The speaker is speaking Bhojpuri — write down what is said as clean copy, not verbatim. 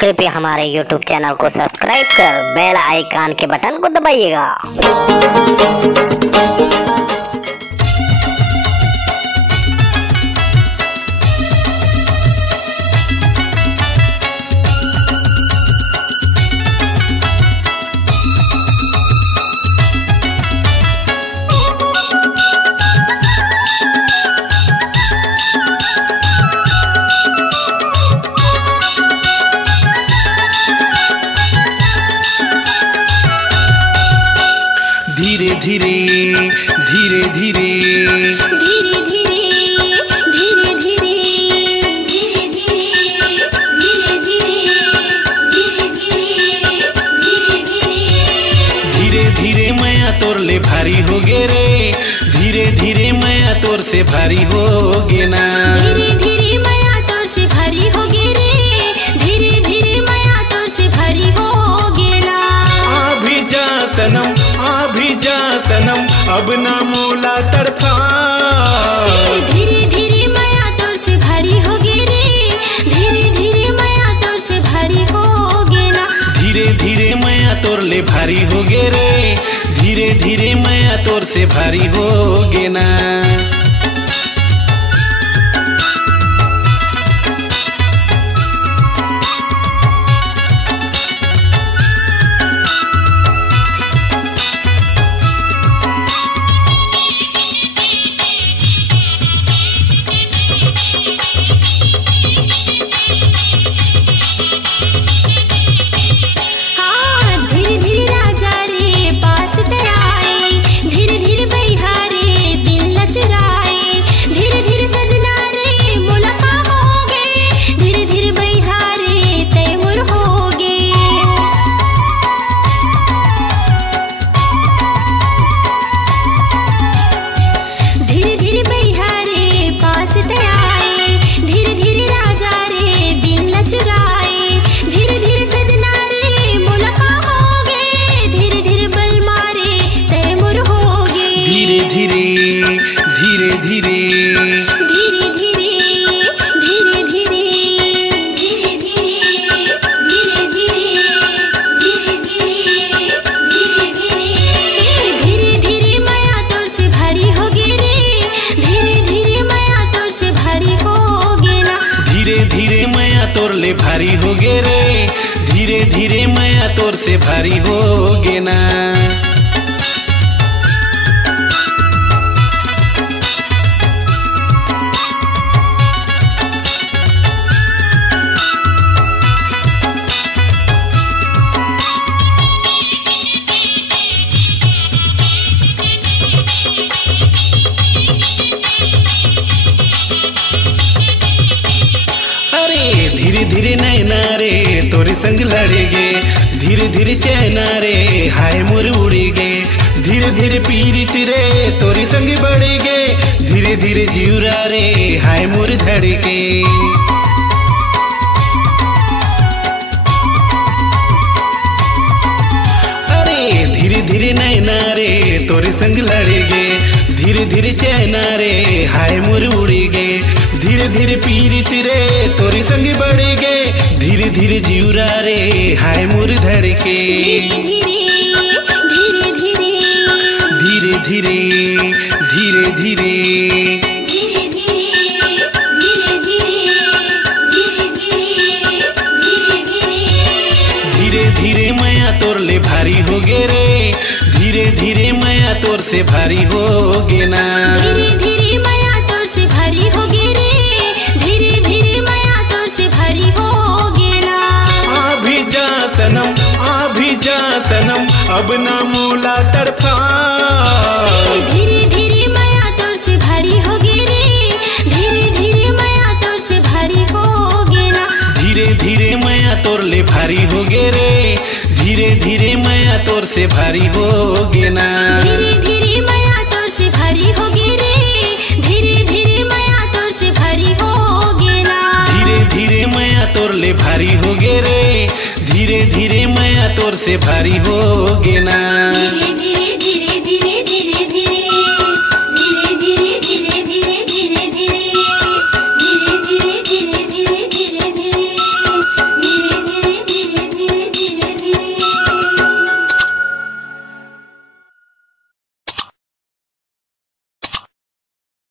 कृपया हमारे YouTube चैनल को सब्सक्राइब कर बेल आइकन के बटन को दबाइएगा। धीरे धीरे धीरे धीरे धीरे धीरे धीरे धीरे धीरे धीरे धीरे धीरे मैया तोर ले भारी हो गे रे। धीरे धीरे मैया तोर से भारी हो गे ना। धीरे धीरे मैया तोर से भारी हो गे रे। धीरे धीरे मैया तोर से भारी हो गे ना। अभी जा सनम अभी जा सनम अब ना मोला तड़पा। धीरे धीरे मैया तोर से भारी हो गे रे। धीरे धीरे मैया तोर से भारी हो गे ना। धीरे धीरे मैया तोर ले भारी हो गे रे। धीरे धीरे मैया तोर से भारी हो गे ना। तोर ले भारी हो गे रे। धीरे धीरे मैया तोर से भारी हो गे ना। धीरे धीरे नैना रे तोरे संग लड़ेगे। धीरे धीरे चैना रे हाय मोर उड़ेगे। धीरे धीरे पीरित रे तोरे संग बढ़ेगे। धीरे धीरे जीवरा रे हाय मोर धड़के। अरे धीरे धीरे नैना रे तोरे संग लड़ेगे। धीरे धीरे चैना रे हाय मोर उड़ेगे। धीरे धीरे पीरित रे तोरी संग बढ़ेगे। धीरे धीरे जीवरा रे हाय मोर धड़के। धीरे धीरे धीरे धीरे धीरे धीरे मैया तोर ले भारी हो गे रे। धीरे धीरे मैया तोर से भारी हो गे ना। धीरे धीरे मैया तोर से भारी हो गे रे। धीरे धीरे मैया तोर से भारी हो गे ना। अभी जा सनम अब ना मोला तड़पा। धीरे धीरे मैया तोर से भारी हो गे रे। धीरे धीरे मैया तोर से भारी हो गे ना। धीरे धीरे मैया तोर ले भारी हो गे रे। धीरे धीरे मैया तोर से भारी हो गे ना। धीरे धीरे मैया तोर से भारी हो गे रे। धीरे धीरे मैया तोर से भारी हो गे ना। धीरे धीरे मैया तोर ले भारी हो गे रे। धीरे धीरे मैया तोर से भारी हो गे ना।